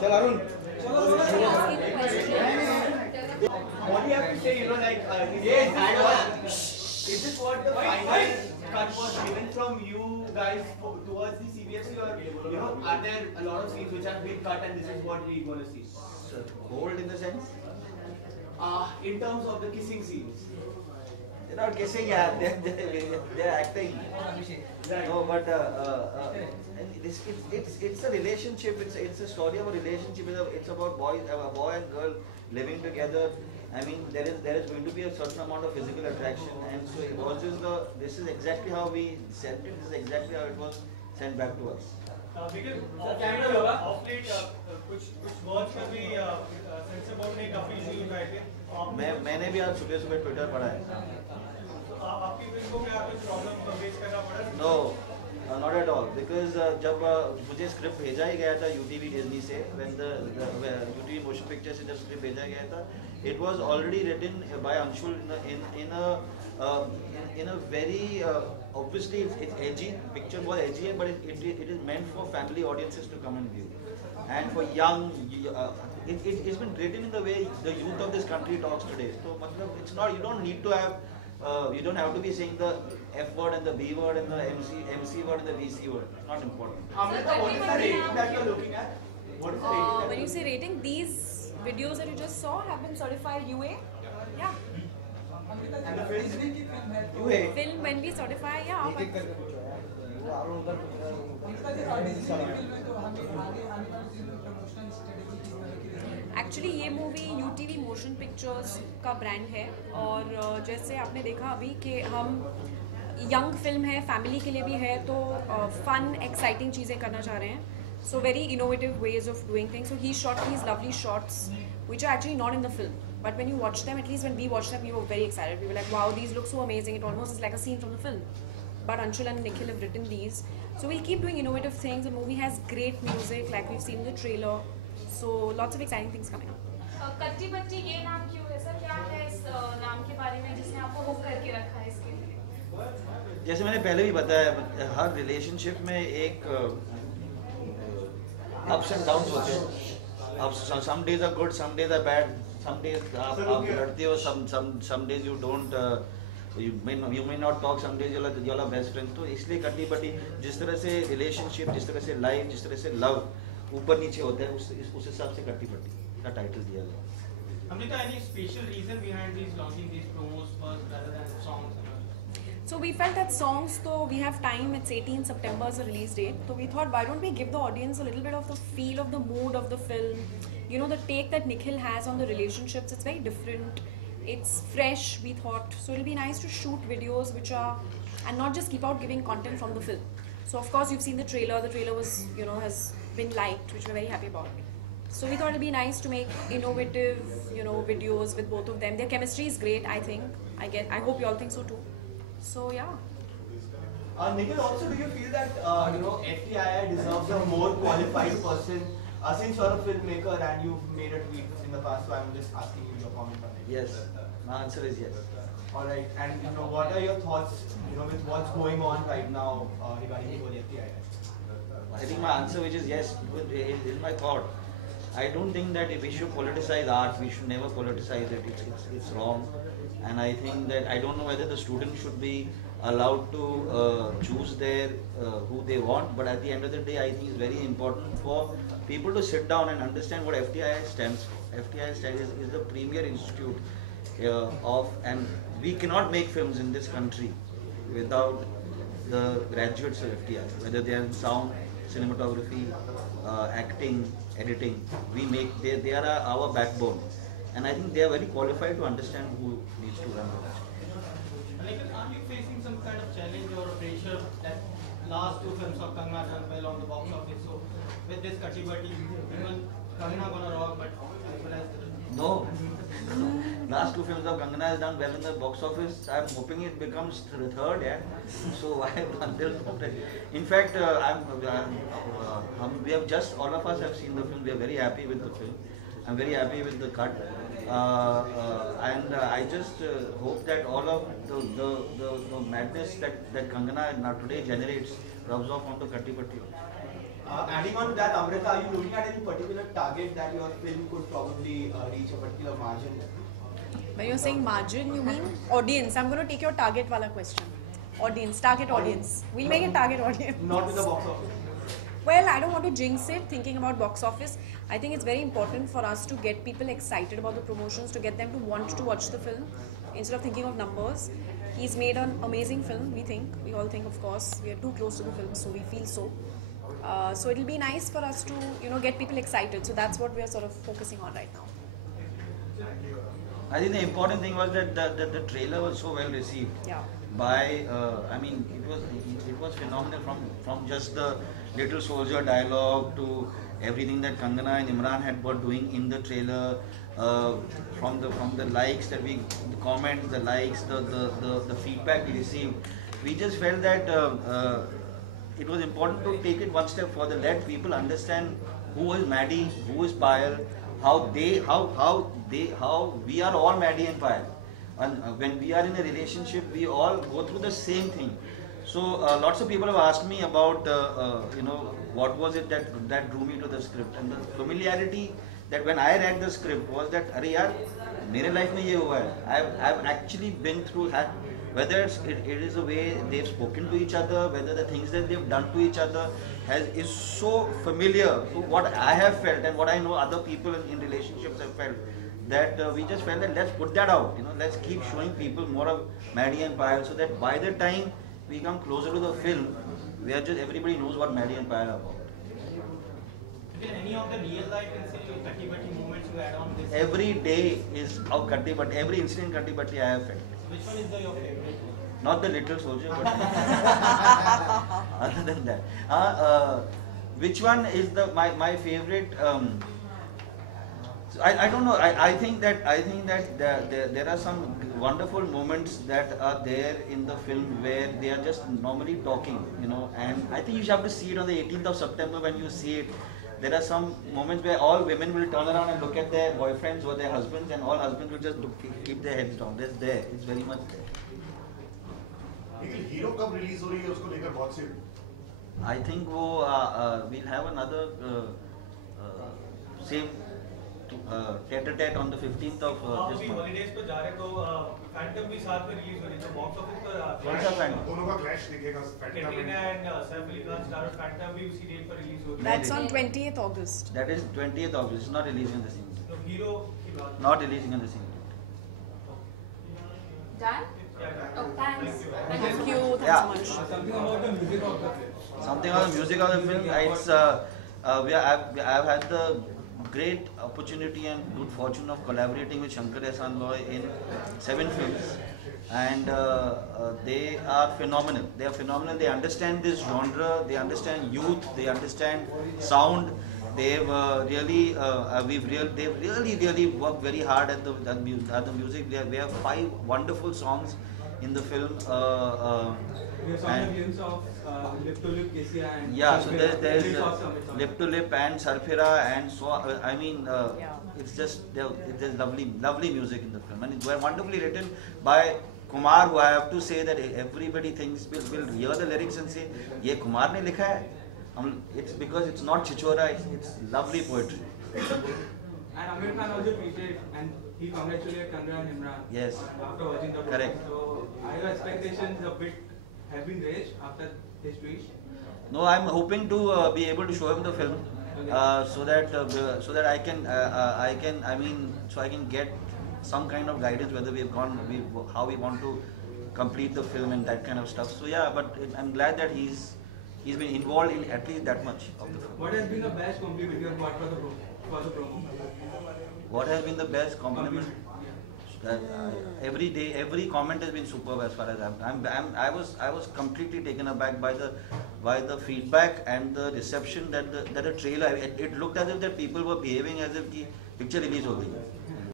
चल Arun What do you have to say, like, is this what the final cut was given from you guys towards the CBFC, or, are there a lot of scenes which have been cut and this is what we're going to see? So, cold in the sense? In terms of the kissing scenes. They're not kissing, yeah. They're acting. No, but it's a relationship. It's a story of a relationship. It's about a boy and girl living together. I mean, there is going to be a certain amount of physical attraction, and so it was just this is exactly how we sent it. This is exactly how it was sent back to us. Because of late कुछ words में भी censor board ने काफी issue उठाए थे. मैंने भी आज सुबह ट्विटर पढ़ा है. आपकी फिल्म को क्या कुछ प्रॉब्लम फेस करना पड़ा? No, not at all. Because जब मुझे स्क्रिप्ट भेजा ही गया था UTV डिज्नी से, when the UTV motion picture से जब स्क्रिप्ट भेजा गया था, it was already written by Anshul in a very obviously it's edgy. Picture was edgy, but it is meant for family audiences to come and view, and for young. It's been written in the way the youth of this country talks today. So, it's not. You don't need to have. You don't have to be saying the F word and the B word and the MC word and the VC word. It's not important. Amrita, what is the rating that you're looking at? What is the rating? When you say rating, these videos that you just saw have been certified UA. Yeah. And the film? UA. Film when we certify, yeah. Actually ये movie UTV motion pictures का brand है और जैसे आपने देखा अभी कि हम यंग फिल्म है, फैमिली के लिए भी है, तो फन एक्साइटिंग चीज़ें करना चाह रहे हैं. So very innovative ways of doing things. So he shot these lovely shots which are actually not in the film, but when you watch them, at least when we watched them, we were very excited. We were like, wow, these look so amazing. It almost is like a scene from the film. But Anshul and Nikhil have written these, so we'll keep doing innovative things. The movie has great music, like we've seen in the trailer. So lots of exciting things coming up. कट्टी बट्टी ये नाम क्यों है sir? क्या है इस नाम के बारे में जिसने आपको हुक करके रखा है इसके लिए? जैसे मैंने पहले भी बताया, हर रिलेशनशिप में एक अप्स एंड डाउन्स होते हैं. अब some days are good, some days are bad, some days आप लड़ते हो, some days you don't. You may not talk. Some days you're best friends. तो इसलिए कट्टी बट्टी, जिस तरह से रिलेशनशिप, जिस तरह से लाइफ, जिस तरह से लव ऊपर नीचे होता है, उस हिसाब से कट्टी बट्टी का टाइटल दिया गया. Amrita, any special reason behind these launching these promos first rather than songs? So we felt that songs, though we have time, it's 18 September is the release date. So we thought, why don't we give the audience a little bit of the feel of the mood of the film? You know, the take that Nikhil has on the relationships, it's very different. It's fresh, we thought. So it'll be nice to shoot videos which are, and not just keep out giving content from the film. So of course you've seen the trailer. The trailer was, has been liked, which we're very happy about. So we thought it'd be nice to make innovative, videos with both of them. Their chemistry is great, I think. I hope you all think so too. So yeah. Nikhil, also, do you feel that FTII deserves a more qualified person? Since you're a filmmaker and you've made a tweet in the past, so I'm just asking you your comment on it. Yes, my answer is yes. All right, and what are your thoughts, with what's going on right now regarding the whole FTII? I think my answer, which is yes, is my thought. I don't think that if we should politicize art, we should never politicize it. It's wrong, and I think that I don't know whether the students should be allowed to choose who they want. But at the end of the day, I think it's very important for people to sit down and understand what FTII stands for. FTII is the premier institute and we cannot make films in this country without the graduates of FTII, whether they are in sound, cinematography, acting, editing. They are our backbone, and I think they are very qualified to understand who needs to run the country. Are you facing some kind of challenge or pressure that last two films of Kangana done well on the box office? So with this Katti Batti, even Kangana gonna rock, but as well as No. Last two films of Kangana has done well in the box office. I'm hoping it becomes third, yeah. So until in fact, we have just all of us have seen the film. We are very happy with the film. I'm very happy with the cut. and I just hope that all of the madness that Kangana now today generates rubs off onto Katti Batti. Adding on to that, Amrita, are you looking at any particular target that your film could probably reach a particular margin? When you're saying margin, you mean audience. I'm going to take your target wala question. Audience, target audience. We'll make it target audience. Not with the box office. Well, I don't want to jinx it thinking about box office. I think it's very important for us to get people excited about the promotions, to get them to want to watch the film instead of thinking of numbers. He's made an amazing film, we think. We all think, of course. We are too close to the film, so we feel so. So it'll be nice for us to, get people excited. So that's what we are sort of focusing on right now. I think the important thing was that the trailer was so well received. Yeah. By it was phenomenal from just the little soldier dialogue to everything that Kangana and Imran had were doing in the trailer, from the likes that the comments, the likes, the feedback we received. We just felt that it was important to take it one step further, let people understand who is Maddie, who is Payal, how we are all Maddie and Payal. And when we are in a relationship, we all go through the same thing. So lots of people have asked me about, what was it that drew me to the script, and the familiarity that when I read the script was that, अरे यार, मेरे life में ये हुआ है. I've actually been through that. Whether it is the way they've spoken to each other, whether the things that they've done to each other is so familiar to what I have felt and what I know other people in relationships have felt. That we just felt that let's put that out, let's keep showing people more of Maddie and Payal, so that by the time we come closer to the film, everybody knows what Maddie and Payal are about. Did any of the real life incident, Katti Batti moments you add on this? Every day is of Katti Batti, every incident in Katti Batti I have felt. Which one is your favorite? Not the little soldier, but other than that. Which one is my favorite? I don't know. I think that there are some wonderful moments that are there in the film where they are just normally talking, and I think you should have to see it on the 18th of September. When you see it, there are some moments where all women will turn around and look at their boyfriends or their husbands, and all husbands will just keep their heads down. That's there. It's very much there. लेकिन hero कब release हो रही है उसको लेकर बहुत से I think we'll have another same tete-a-tete on the 15th of this month. Holidays पे जा रहे तो फैंटम भी साथ में रिलीज हो रही है, तो बॉक्स ऑफिस पर कौन सा Phantom? दोनों का क्लैश दिखेगा Katrina and Saif Ali Khan star Phantom भी उसी डेट पर रिलीज हो रही है. That's on 20th August. That is 20th August. It's not releasing on the same day. तो हीरो की बात. Not releasing on the same day. Done? Oh, thanks. Thank you. Thanks Yeah. so much. Something about the music of the film. Something on the music of the film. I've had the great opportunity and good fortune of collaborating with Shankar Ehsaan Loy in 7 films, and they are phenomenal. They are phenomenal. They understand this genre. They understand youth. They understand sound. They've they've really worked very hard at the music. We have 5 wonderful songs in the film. We have some glimpse of Lip to Lip, KCA and Yeah, so there's Sarfira. Lip to Lip and Sarfira, and so it's just there's lovely music in the film, and it's wonderfully written by Kumar, who I have to say that everybody thinks will hear the lyrics and say, "ये Kumar ने लिखा है." It's because it's not Chichora, it's lovely poetry. And Amir Khan also tweeted and he congratulated Kangana and Imran. Yes. After watching the Correct. So are your expectations a bit have been raised after his tweet? No, I'm hoping to be able to show him the film, so that I can get some kind of guidance whether how we want to complete the film and that kind of stuff. So yeah, but I'm glad that he's been involved in at least that much of the film. What has been the best compliment you have got for the promo? What has been the best compliment? Every day, every comment has been superb as far as I was completely taken aback by the feedback and the reception that the trailer. It looked as if that people were behaving as if the picture release हो गई.